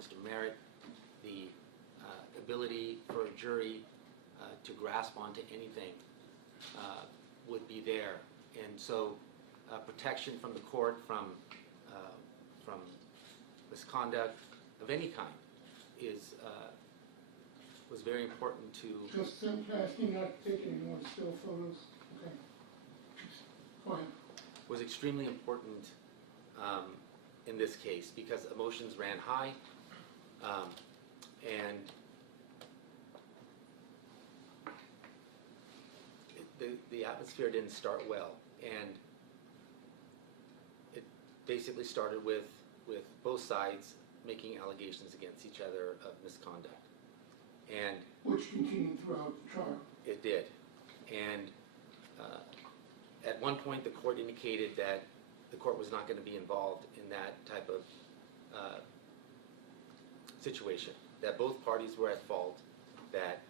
Mr. Merritt, the ability for a jury to grasp onto anything would be there. And so protection from the court from misconduct of any kind is was very important to... Just asking not to take any more still photos. Okay. Go ahead. Was extremely important in this case because emotions ran high, and the atmosphere didn't start well, and it basically started with both sides making allegations against each other of misconduct. And which continued throughout the trial. It did. And at one point the court indicated that the court was not going to be involved in that type of situation, that both parties were at fault, that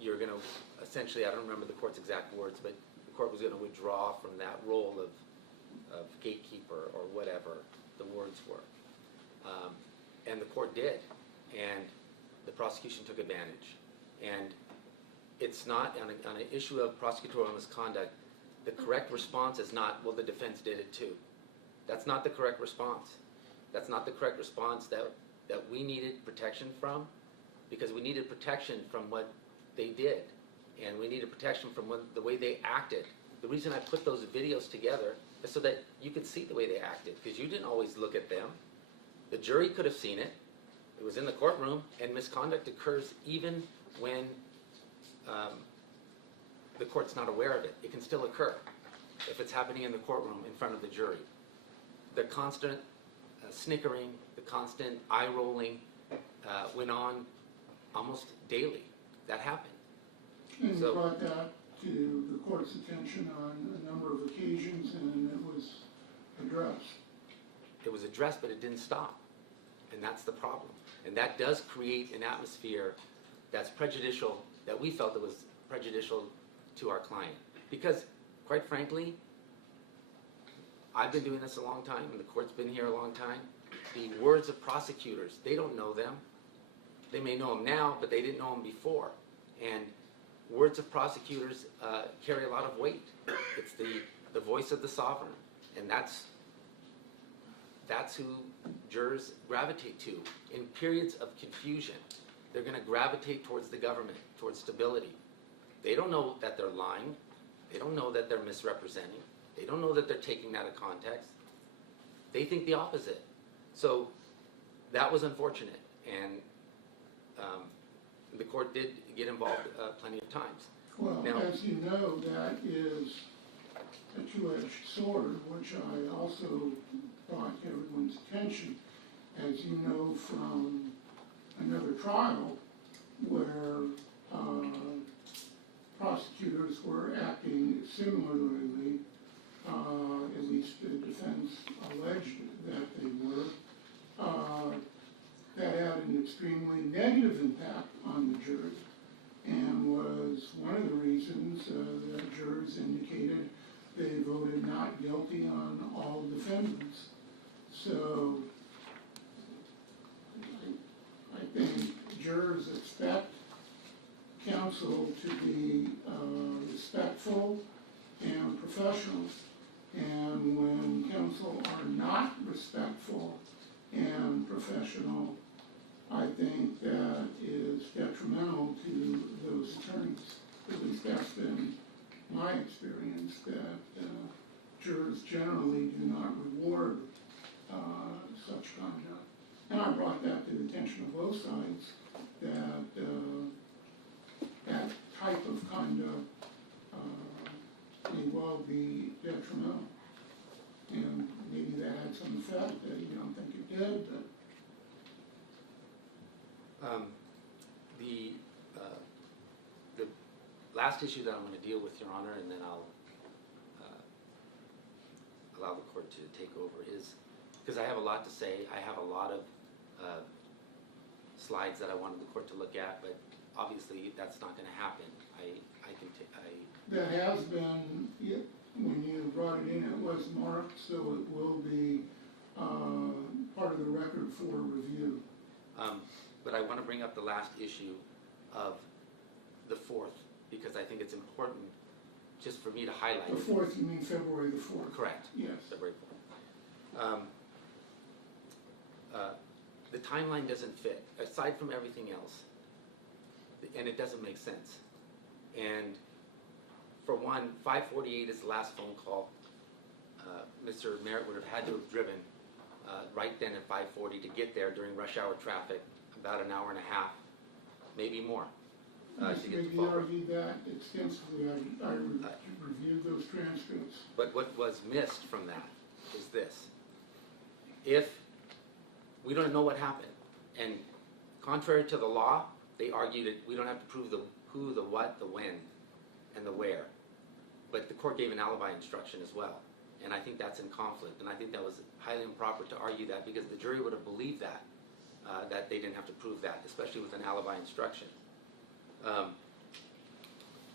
you're going to essentially, I don't remember the court's exact words, but the court was going to withdraw from that role of gatekeeper or whatever the words were. And the court did. And the prosecution took advantage. And it's not, on an issue of prosecutorial misconduct, the correct response is not, well, the defense did it too. That's not the correct response. That's not the correct response that we needed protection from, because we needed protection from what they did. And we needed protection from the way they acted. The reason I put those videos together is so that you could see the way they acted, because you didn't always look at them. The jury could have seen it. It was in the courtroom, and misconduct occurs even when the court's not aware of it. It can still occur if it's happening in the courtroom in front of the jury. The constant snickering, the constant eye-rolling went on almost daily. That happened. And you brought that to the court's attention on a number of occasions, and it was addressed. It was addressed, but it didn't stop. And that's the problem. And that does create an atmosphere that's prejudicial, that we felt it was prejudicial to our client. Because, quite frankly, I've been doing this a long time, and the court's been here a long time. The words of prosecutors, they don't know them. They may know them now, but they didn't know them before. And words of prosecutors carry a lot of weight. It's the voice of the sovereign. And that's who jurors gravitate to. In periods of confusion, they're going to gravitate towards the government, towards stability. They don't know that they're lying. They don't know that they're misrepresenting. They don't know that they're taking that out of context. They think the opposite. So that was unfortunate, and the court did get involved plenty of times. Well, now, as you know, that is a two-edged sword, which I also brought to everyone's attention. As you know from another trial where prosecutors were acting similarly, at least the defense alleged that they were, that had an extremely negative impact on the jury, and was one of the reasons that jurors indicated they voted not guilty on all defendants. So I think jurors expect counsel to be respectful and professional, and when counsel are not respectful and professional, I think that is detrimental to those attorneys. At least that's been my experience, that jurors generally do not reward such conduct. And I brought that to the attention of both sides, that that type of conduct may well be detrimental. And maybe that had some effect that you don't think it did, but the last issue that I'm going to deal with, Your Honor, and then I'll allow the court to take over, is because I have a lot to say. I have a lot of slides that I wanted the court to look at, but obviously that's not going to happen. That has been, when you brought it in, it was marked, so it will be part of the record for review. But I want to bring up the last issue of the 4th, because I think it's important just for me to highlight. The 4th, you mean February the 4th? Correct. Yes. February 4th. The timeline doesn't fit, aside from everything else, and it doesn't make sense. And for one, 5:48 is the last phone call. Mr. Merritt would have had to have driven right then at 5:40 to get there during rush hour traffic, about an hour and a half, maybe more. To get to Maybe Fall River. argued that extensively. I reviewed those transcripts. But what was missed from that is this. If we don't know what happened, and contrary to the law, they argued that we don't have to prove the who, the what, the when, and the where. But the court gave an alibi instruction as well. And I think that's in conflict. And I think that was highly improper to argue that, because the jury would have believed that, that they didn't have to prove that, especially with an alibi instruction.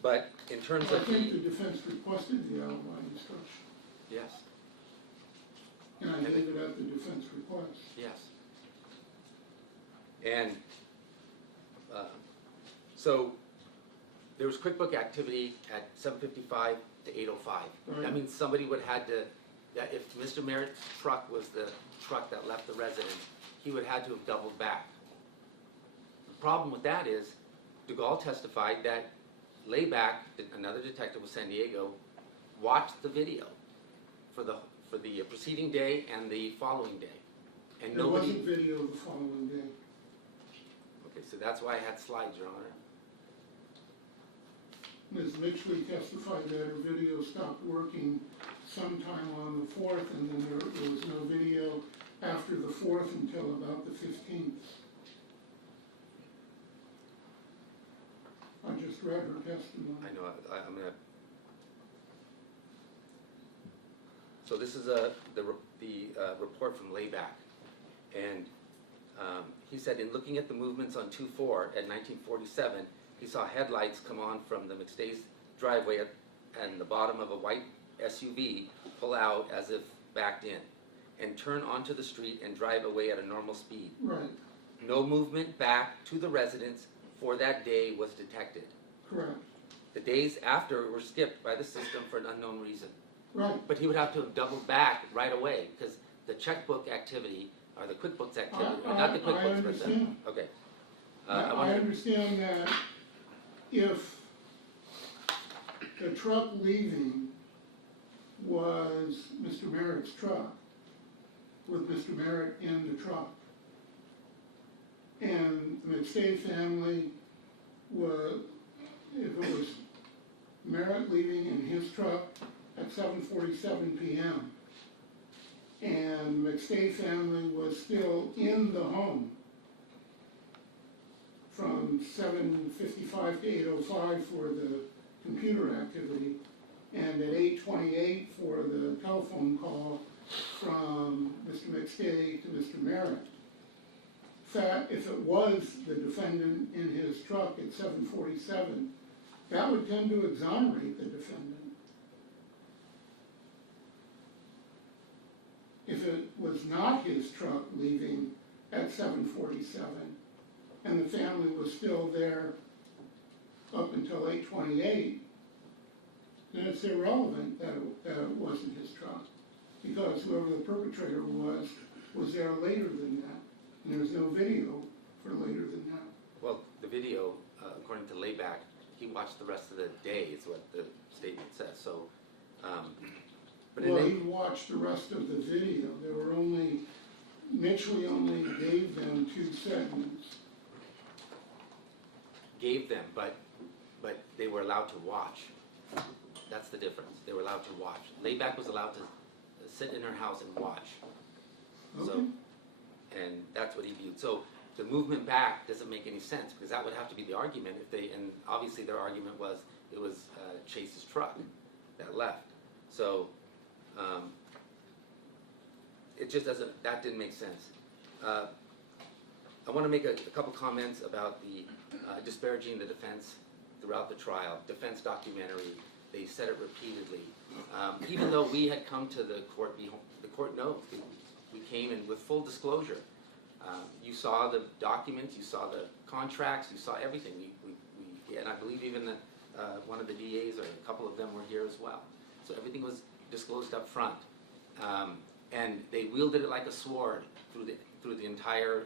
But in terms I of think the defense requested the alibi instruction, yes, and I gave it at the defense request. yes. And so there was QuickBook activity at 7:55 to 8:05. Right. That means somebody would have had to, that if Mr. Merritt's truck was the truck that left the residence, he would have had to have doubled back. The problem with that is, DeGaulle testified that Layback, another detective with San Diego, watched the video for the preceding day and the following day. And There nobody. wasn't video the following day. Okay, so that's why I had slides, Your Honor. Ms. Mitchley testified that her video stopped working sometime on the 4th, and then there was no video after the 4th until about the 15th. I just read her testimony. I know, I'm gonna. So this is the report from Layback. And he said, in looking at the movements on 2-4 at 1947, he saw headlights come on from the McStay's driveway and the bottom of a white SUV pull out as if backed in and turn onto the street and drive away at a normal speed. Right, No movement back to the residence for that day was detected. correct, The days after were skipped by the system for an unknown reason. right. But he would have to have doubled back right away, because the checkbook activity, or the QuickBooks activity, or not the I QuickBooks, but the, understand. okay. I wanna- understand that if the truck leaving was Mr. Merritt's truck, with Mr. Merritt in the truck, and the McStay family was, if it was Merritt leaving in his truck at 7:47 p.m., and the McStay family was still in the home from 7:55 to 8:05 for the computer activity, and at 8:28 for the telephone call from Mr. McStay to Mr. Merritt. That if it was the defendant in his truck at 7:47, that would tend to exonerate the defendant. If it was not his truck leaving at 7:47, and the family was still there up until 8:28, then it's irrelevant that it wasn't his truck, because whoever the perpetrator was there later than that, and there's no video for later than that. Well, the video, according to Layback, he watched the rest of the day, is what the statement says, so, but in Well, any- he watched the rest of the video. There were Mitchley only gave them 2 segments. gave them, but they were allowed to watch. That's the difference, they were allowed to watch. Layback was allowed to sit in her house and watch. So, Okay. and that's what he viewed. So the movement back doesn't make any sense, because that would have to be the argument if they, and obviously their argument was it was Chase's truck that left. So it just doesn't, that didn't make sense. I want to make a couple comments about the disparaging the defense throughout the trial. Defense documentary, they said it repeatedly. Even though we had come to the court knows, we came in with full disclosure. You saw the documents, you saw the contracts, you saw everything. And I believe even one of the DAs or a couple of them were here as well. So everything was disclosed up front. And they wielded it like a sword through the entire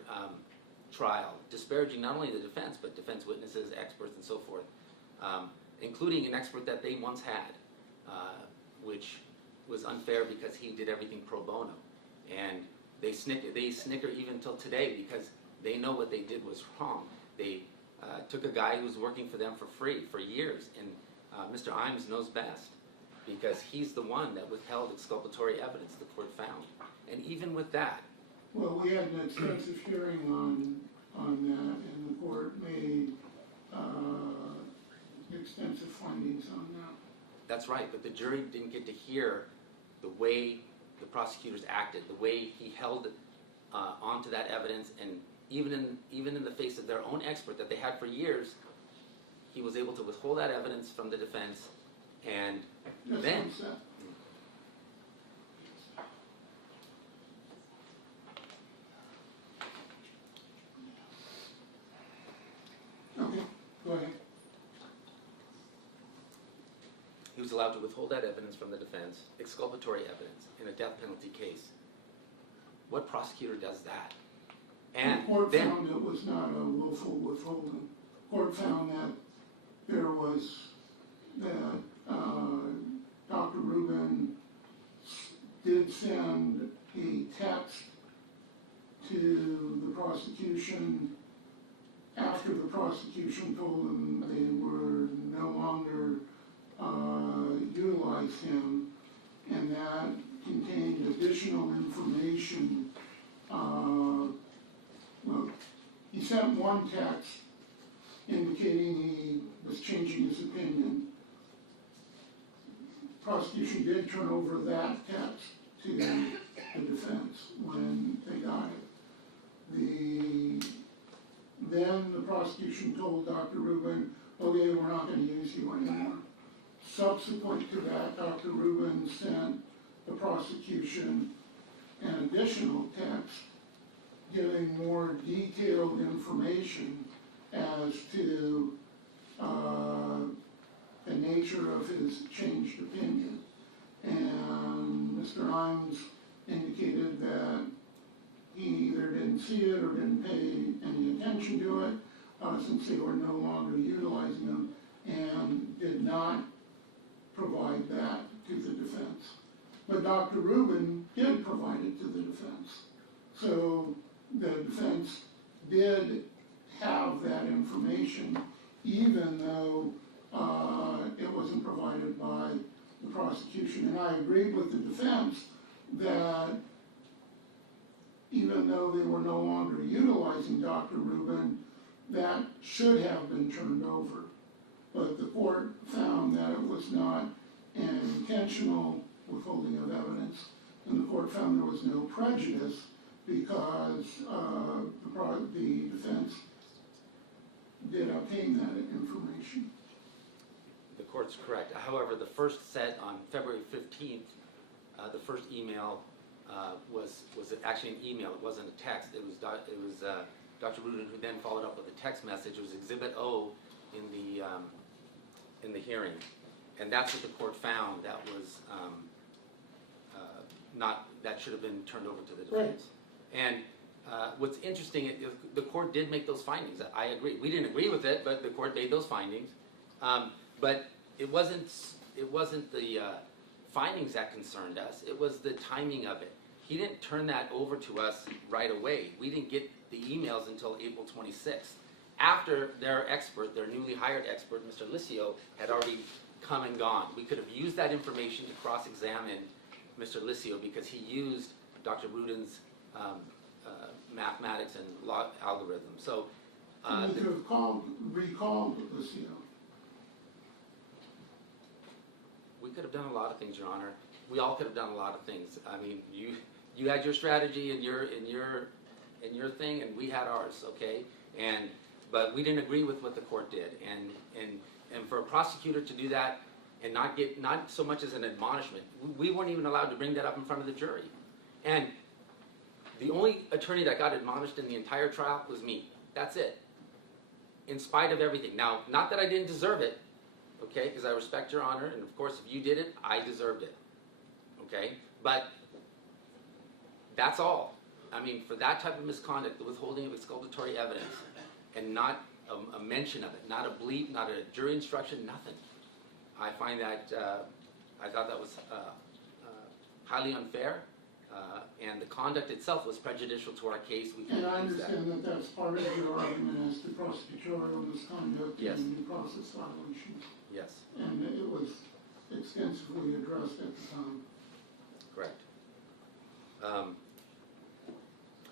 trial, disparaging not only the defense, but defense witnesses, experts, and so forth, including an expert that they once had, which was unfair because he did everything pro bono. And they snicker even till today because they know what they did was wrong. They took a guy who was working for them for free for years, and Mr. Imes knows best because he's the one that withheld exculpatory evidence the court found. And even with that, Well, we had an extensive hearing on that, and the court made extensive findings on that. that's right, but the jury didn't get to hear the way the prosecutors acted, the way he held onto that evidence, and even in the face of their own expert that they had for years, he was able to withhold that evidence from the defense, and That's then what's that. Okay, go ahead. he was allowed to withhold that evidence from the defense, exculpatory evidence, in a death penalty case. What prosecutor does that? And The court then, found it was not a willful withholding. The court found that there was, that Dr. Rubin did send a text to the prosecution after the prosecution told them they were no longer utilize him, and that contained additional information. Well, he sent one text indicating he was changing his opinion. Prosecution did turn over that text to the defense when they got it. Then the prosecution told Dr. Rubin, okay, we're not going to use you anymore. Subsequent to that, Dr. Rubin sent the prosecution an additional text giving more detailed information as to the nature of his changed opinion. And Mr. Imes indicated that he either didn't see it or didn't pay any attention to it since they were no longer utilizing him, and did not provide that to the defense. But Dr. Rubin did provide it to the defense. So the defense did have that information, even though it wasn't provided by the prosecution. And I agreed with the defense that even though they were no longer utilizing Dr. Rubin, that should have been turned over. But the court found that it was not an intentional withholding of evidence, and the court found there was no prejudice because the defense did obtain that information. the court's correct. However, the first set on February 15th, the first email was actually an email. It wasn't a text. It was Dr. Rubin who then followed up with a text message. It was Exhibit O in the hearing, and that's what the court found. That was that should have been turned over to the defense. Right. And what's interesting, the court did make those findings. I agree. We didn't agree with it, but the court made those findings. But it wasn't the findings that concerned us. It was the timing of it. He didn't turn that over to us right away. We didn't get the emails until April 26th, after their expert, their newly hired expert, Mr. Licio, had already come and gone. We could have used that information to cross-examine Mr. Licio because he used Dr. Rudin's mathematics and log algorithms. So You could have recalled Licio. we could have done a lot of things, Your Honor. We all could have done a lot of things. I mean, you had your strategy and your thing, and we had ours, okay? But we didn't agree with what the court did, and for a prosecutor to do that and not so much as an admonishment, we weren't even allowed to bring that up in front of the jury. And The only attorney that got admonished in the entire trial was me. That's it. In spite of everything. Now, not that I didn't deserve it, okay, because I respect your honor, and of course, if you did it, I deserved it, okay? But that's all. I mean, for that type of misconduct, the withholding of exculpatory evidence, and not a mention of it, not a bleep, not a jury instruction, nothing. I find that, I thought that was highly unfair, and the conduct itself was prejudicial to our case. We And I can't use that. understand that that's part of your argument as to prosecutorial misconduct Yes. and due process violations. Yes, And it was extensively addressed at the time. correct.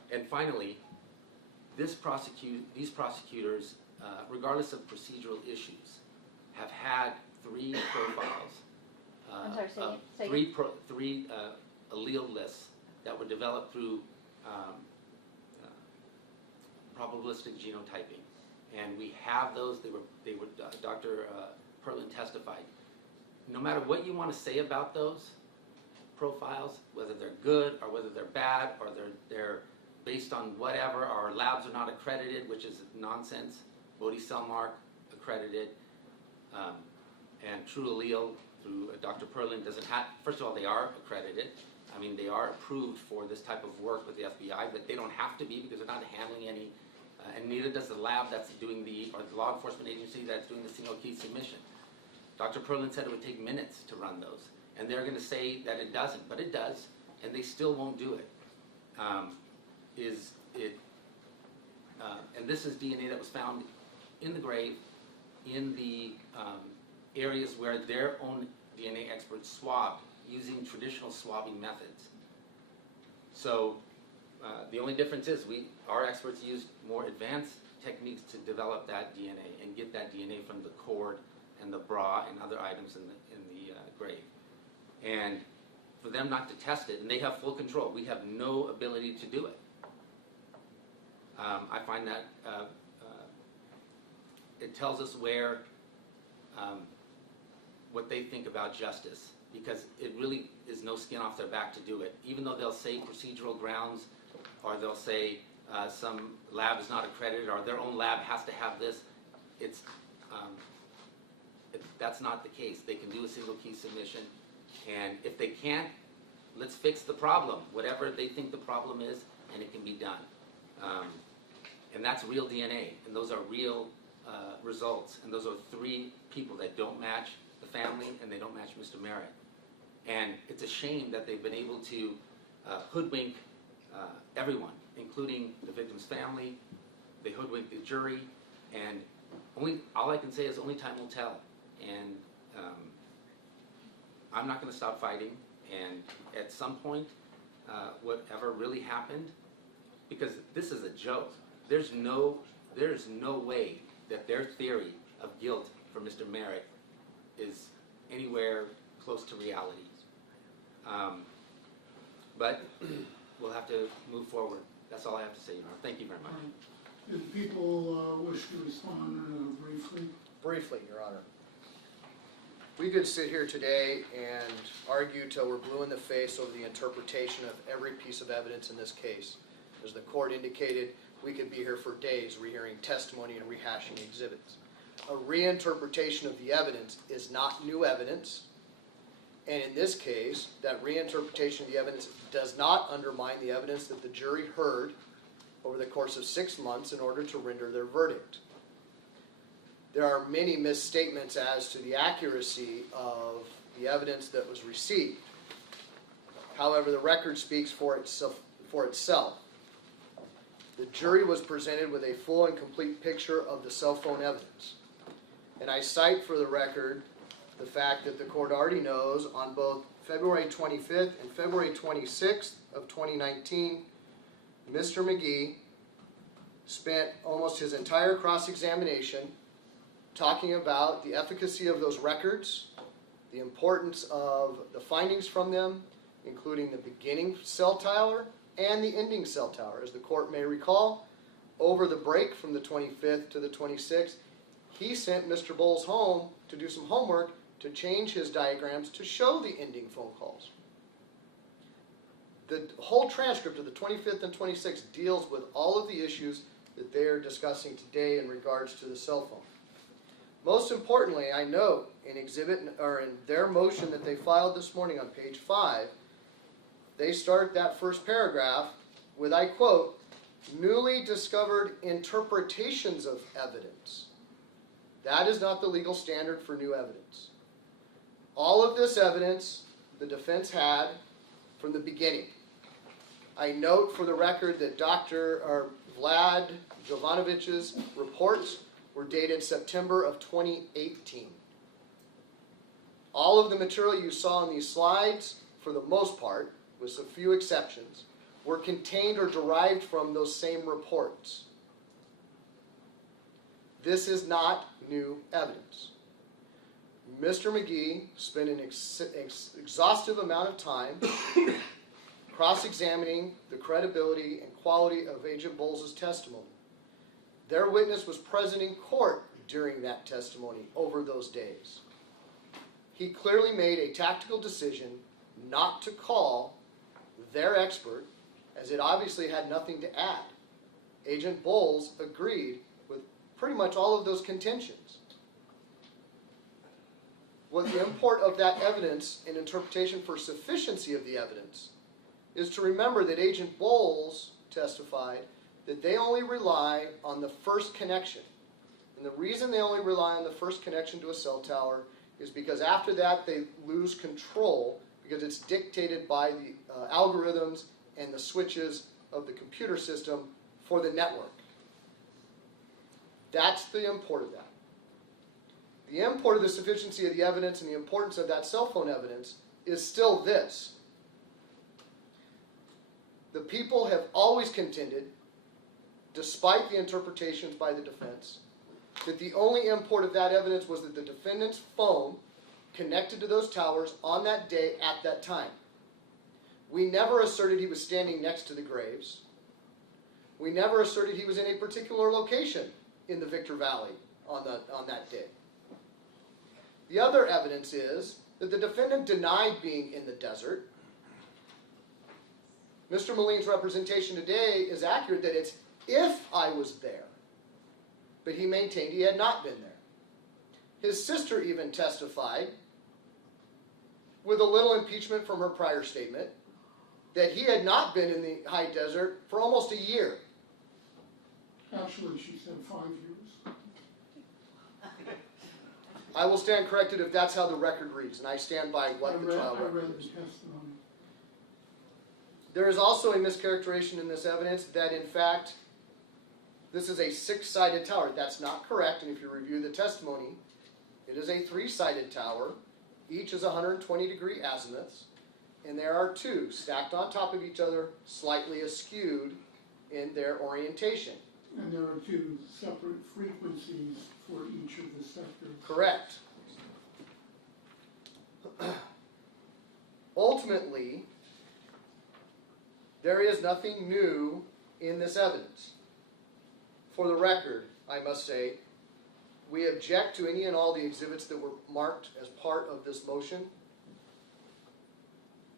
And finally, these prosecutors, regardless of procedural issues, have had 3 profiles. I'm sorry, say of it- say three allele lists that were developed through probabilistic genotyping. And we have those, Dr. Perlin testified. No matter what you want to say about those profiles, whether they're good or whether they're bad or they're based on whatever, our labs are not accredited, which is nonsense, Bodie Cellmark accredited, and True Allele through Dr. Perlin doesn't have, first of all, they are accredited. I mean, they are approved for this type of work with the FBI, but they don't have to be because they're not handling any, and neither does the lab that's doing or the law enforcement agency that's doing the single key submission. Dr. Perlin said it would take minutes to run those, and they're going to say that it doesn't, but it does, and they still won't do it. And this is DNA that was found in the grave, in the areas where their own DNA experts swabbed using traditional swabbing methods. So the only difference is our experts used more advanced techniques to develop that DNA and get that DNA from the cord and the bra and other items in the grave. And for them not to test it, and they have full control, we have no ability to do it. I find that it tells us what they think about justice, because it really is no skin off their back to do it. Even though they'll say procedural grounds, or they'll say some lab is not accredited, or their own lab has to have this, that's not the case. They can do a single key submission, and if they can't, let's fix the problem, whatever they think the problem is, and it can be done. And that's real DNA, and those are real results, and those are 3 people that don't match the family, and they don't match Mr. Merritt. And it's a shame that they've been able to hoodwink everyone, including the victim's family. They hoodwink the jury, and all I can say is only time will tell. And I'm not going to stop fighting, and at some point, whatever really happened, because this is a joke. There's no way that their theory of guilt for Mr. Merritt is anywhere close to reality. But we'll have to move forward. That's all I have to say, Your Honor. Thank you very much. Did people wish to respond briefly? Briefly, Your Honor. We could sit here today and argue till we're blue in the face over the interpretation of every piece of evidence in this case. As the court indicated, we could be here for days rehearing testimony and rehashing exhibits. A reinterpretation of the evidence is not new evidence, and in this case, that reinterpretation of the evidence does not undermine the evidence that the jury heard over the course of 6 months in order to render their verdict. There are many misstatements as to the accuracy of the evidence that was received. However, the record speaks for itself. The jury was presented with a full and complete picture of the cell phone evidence. And I cite for the record the fact that the court already knows on both February 25th and February 26th of 2019, Mr. McGee spent almost his entire cross-examination talking about the efficacy of those records, the importance of the findings from them, including the beginning cell tower and the ending cell tower. As the court may recall, over the break from the 25th to the 26th, he sent Mr. Bowles home to do some homework to change his diagrams to show the ending phone calls. The whole transcript of the 25th and 26th deals with all of the issues that they are discussing today in regards to the cell phone. Most importantly, I note in their motion that they filed this morning on page 5, they start that first paragraph with, I quote, "newly discovered interpretations of evidence." That is not the legal standard for new evidence. All of this evidence the defense had from the beginning. I note for the record that Vlad Jovanovich's reports were dated September of 2018. All of the material you saw in these slides, for the most part, with a few exceptions, were contained or derived from those same reports. This is not new evidence. Mr. McGee spent an exhaustive amount of time cross-examining the credibility and quality of Agent Bowles' testimony. Their witness was present in court during that testimony over those days. He clearly made a tactical decision not to call their expert, as it obviously had nothing to add. Agent Bowles agreed with pretty much all of those contentions. What the import of that evidence and interpretation for sufficiency of the evidence is to remember that Agent Bowles testified that they only rely on the first connection. And the reason they only rely on the first connection to a cell tower is because after that they lose control, because it's dictated by the algorithms and the switches of the computer system for the network. That's the import of that. The import of the sufficiency of the evidence and the importance of that cell phone evidence is still this. The people have always contended, despite the interpretations by the defense, that the only import of that evidence was that the defendant's phone connected to those towers on that day at that time. We never asserted he was standing next to the graves. We never asserted he was in a particular location in the Victor Valley on that day. The other evidence is that the defendant denied being in the desert. Mr. Moline's representation today is accurate that it's if I was there, but he maintained he had not been there. His sister even testified, with a little impeachment from her prior statement, that he had not been in the high desert for almost a year. Actually, she said 5 years. I will stand corrected if that's how the record reads, and I stand by what the trial I record read the is. testimony. There is also a mischaracterization in this evidence that, in fact, this is a 6-sided tower. That's not correct, and if you review the testimony, it is a 3-sided tower. Each is 120-degree azimuths, and there are 2 stacked on top of each other, slightly askewed in their orientation. And there are 2 separate frequencies for each of the sectors. Correct. Ultimately, there is nothing new in this evidence. For the record, I must say, we object to any and all the exhibits that were marked as part of this motion.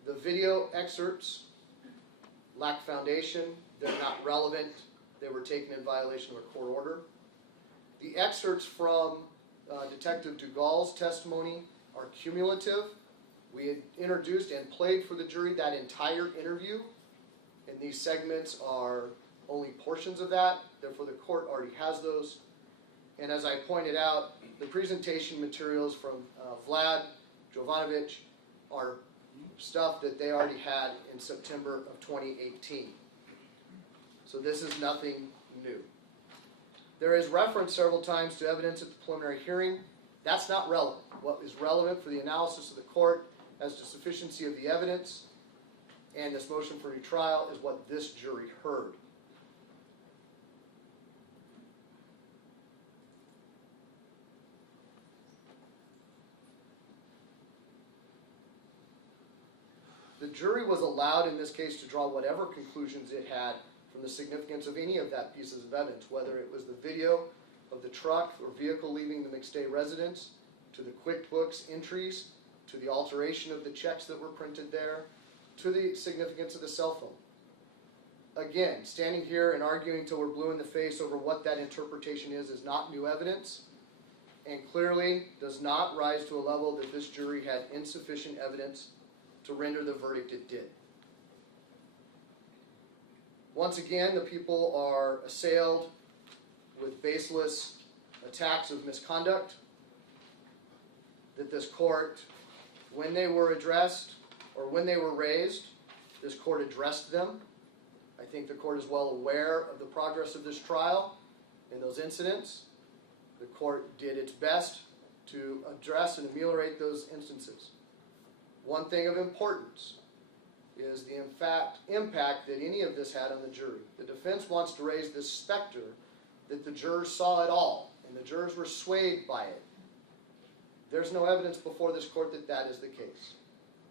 The video excerpts lack foundation, they're not relevant, they were taken in violation of a court order. The excerpts from Detective Dugal's testimony are cumulative. We had introduced and played for the jury that entire interview, and these segments are only portions of that, therefore the court already has those. And as I pointed out, the presentation materials from Vlad Jovanovich are stuff that they already had in September of 2018. So this is nothing new. There is reference several times to evidence at the preliminary hearing. That's not relevant. What is relevant for the analysis of the court as to sufficiency of the evidence and this motion for retrial is what this jury heard. The jury was allowed in this case to draw whatever conclusions it had from the significance of any of that pieces of evidence, whether it was the video of the truck or vehicle leaving the McStay residence, to the QuickBooks entries, to the alteration of the checks that were printed there, to the significance of the cell phone. Again, standing here and arguing till we're blue in the face over what that interpretation is not new evidence, and clearly does not rise to a level that this jury had insufficient evidence to render the verdict it did. Once again, the people are assailed with baseless attacks of misconduct that this court, when they were addressed or when they were raised, this court addressed them. I think the court is well aware of the progress of this trial and those incidents. The court did its best to address and ameliorate those instances. One thing of importance is the impact that any of this had on the jury. The defense wants to raise this specter that the jurors saw it all, and the jurors were swayed by it. There's no evidence before this court that that is the case.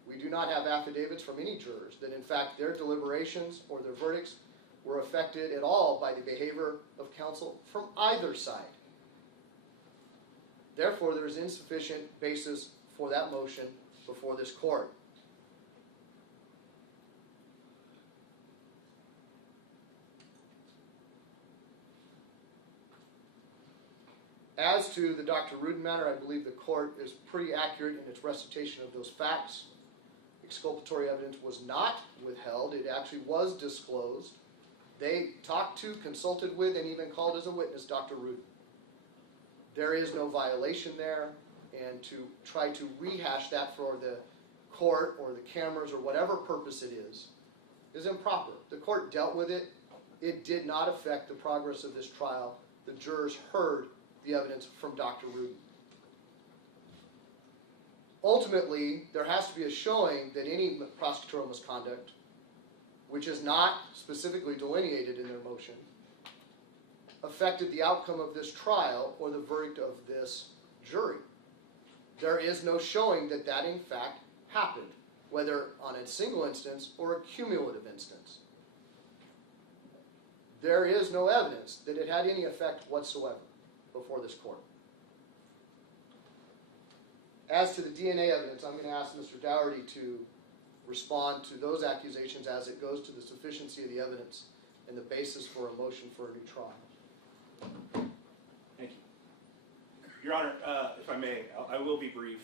We do not have affidavits from any jurors that in fact their deliberations or their verdicts were affected at all by the behavior of counsel from either side. Therefore, there is insufficient basis for that motion before this court. As to the Dr. Rudin matter, I believe the court is pretty accurate in its recitation of those facts. Exculpatory evidence was not withheld. It actually was disclosed. They talked to, consulted with, and even called as a witness Dr. Rudin. There is no violation there, and to try to rehash that for the court or the cameras or whatever purpose it is improper. The court dealt with it. It did not affect the progress of this trial. The jurors heard the evidence from Dr. Rudin. Ultimately, there has to be a showing that any prosecutorial misconduct, which is not specifically delineated in their motion, affected the outcome of this trial or the verdict of this jury. There is no showing that that in fact happened, whether on a single instance or a cumulative instance. There is no evidence that it had any effect whatsoever before this court. As to the DNA evidence, I'm going to ask Mr. Dougherty to respond to those accusations as it goes to the sufficiency of the evidence and the basis for a motion for a new trial. Thank you. Your Honor, if I may, I will be brief.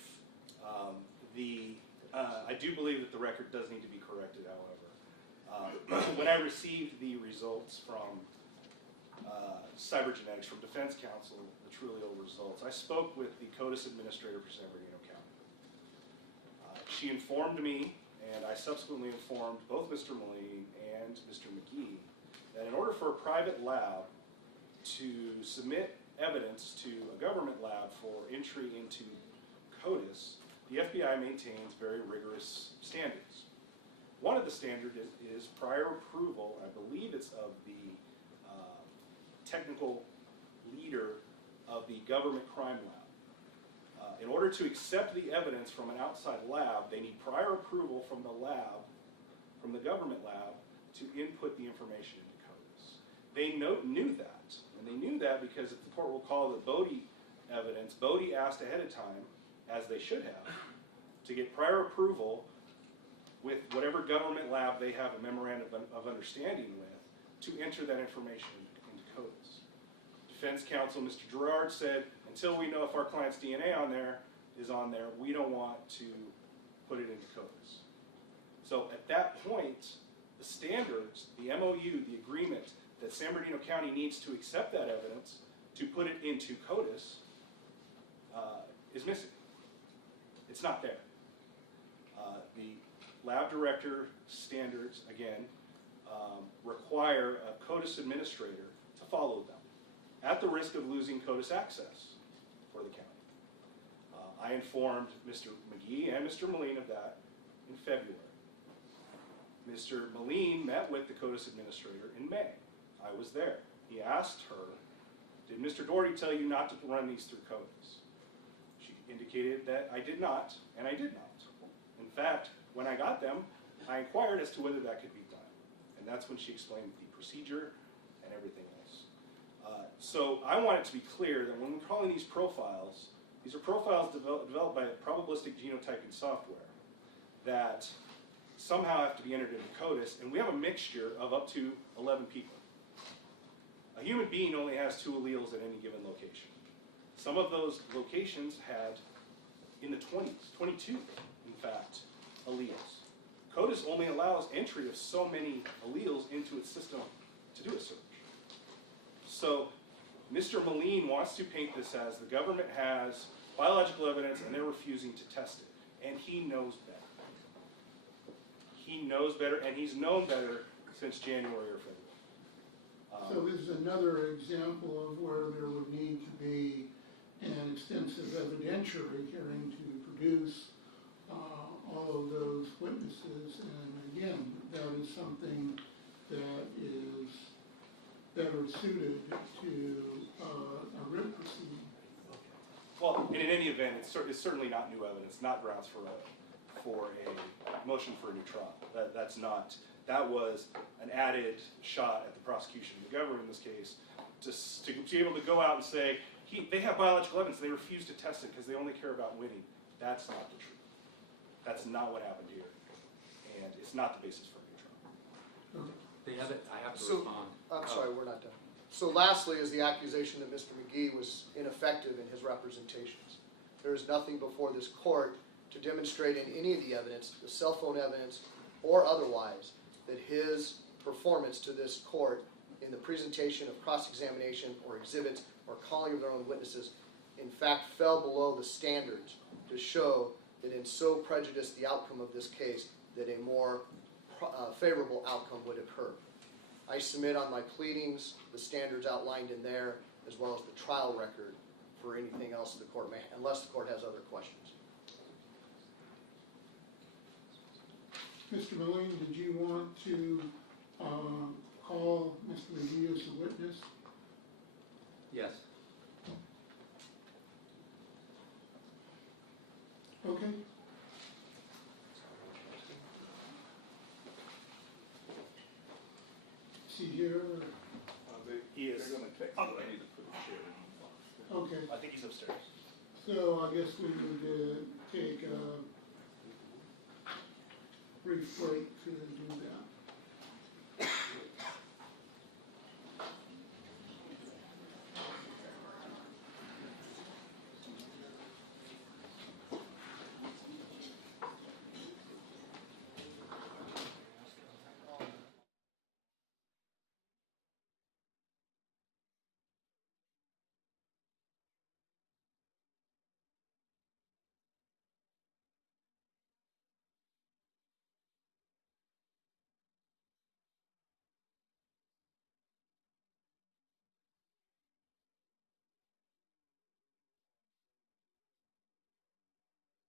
I do believe that the record does need to be corrected, however. When I received the results from cybergenetics from Defense Counsel, the Trulio results, I spoke with the CODIS administrator for San Bernardino County. She informed me, and I subsequently informed both Mr. Moline and Mr. McGee, that in order for a private lab to submit evidence to a government lab for entry into CODIS, the FBI maintains very rigorous standards. One of the standards is prior approval, I believe it's of the technical leader of the government crime lab. In order to accept the evidence from an outside lab, they need prior approval from the lab, from the government lab, to input the information into CODIS. They knew that, and they knew that because if the court will call the Bodie evidence, Bodie asked ahead of time, as they should have, to get prior approval with whatever government lab they have a memorandum of understanding with to enter that information into CODIS. Defense counsel, Mr. Gerard, said, until we know if our client's DNA is on there, we don't want to put it into CODIS. So at that point, the standards, the MOU, the agreement that San Bernardino County needs to accept that evidence to put it into CODIS is missing. It's not there. The lab director standards, again, require a CODIS administrator to follow them at the risk of losing CODIS access for the county. I informed Mr. McGee and Mr. Moline of that in February. Mr. Moline met with the CODIS administrator in May. I was there. He asked her, did Mr. Doherty tell you not to run these through CODIS? She indicated that I did not, and I did not. In fact, when I got them, I inquired as to whether that could be done. And that's when she explained the procedure and everything else. So I want it to be clear that when we're calling these are profiles developed by probabilistic genotyping software that somehow have to be entered into CODIS, and we have a mixture of up to 11 people. A human being only has 2 alleles at any given location. Some of those locations had in the 20s, 22, in fact, alleles. CODIS only allows entry of so many alleles into its system to do a search. So Mr. Moline wants to paint this as the government has biological evidence and they're refusing to test it. And he knows better. He knows better, and he's known better since January or February. So this is another example of where there would need to be an extensive evidentiary hearing to produce all of those witnesses. And again, that is something that is better suited to a writ proceeding. Well, and in any event, it's certainly not new evidence, not grounds for a motion for a new trial. That was an added shot at the prosecution of the government in this case, to be able to go out and say, they have biological evidence, they refuse to test it because they only care about winning. That's not the truth. That's not what happened here. And it's not the basis for a new trial. They have it, I have to So- respond. I'm sorry, we're not done. So lastly is the accusation that Mr. McGee was ineffective in his representations. There is nothing before this court to demonstrate in any of the evidence, the cell phone evidence or otherwise, that his performance to this court in the presentation of cross-examination or exhibits or calling of their own witnesses, in fact, fell below the standards to show that in so prejudiced the outcome of this case that a more favorable outcome would occur. I submit on my pleadings the standards outlined in there, as well as the trial record for anything else the court may, unless the court has other questions. Mr. Moline, did you want to call Mr. McGee as a witness? Yes. Okay. Is he here? He is. They're gonna text you, I need to put the chair in. Okay, I think he's upstairs. so I guess we would take a brief break to do that.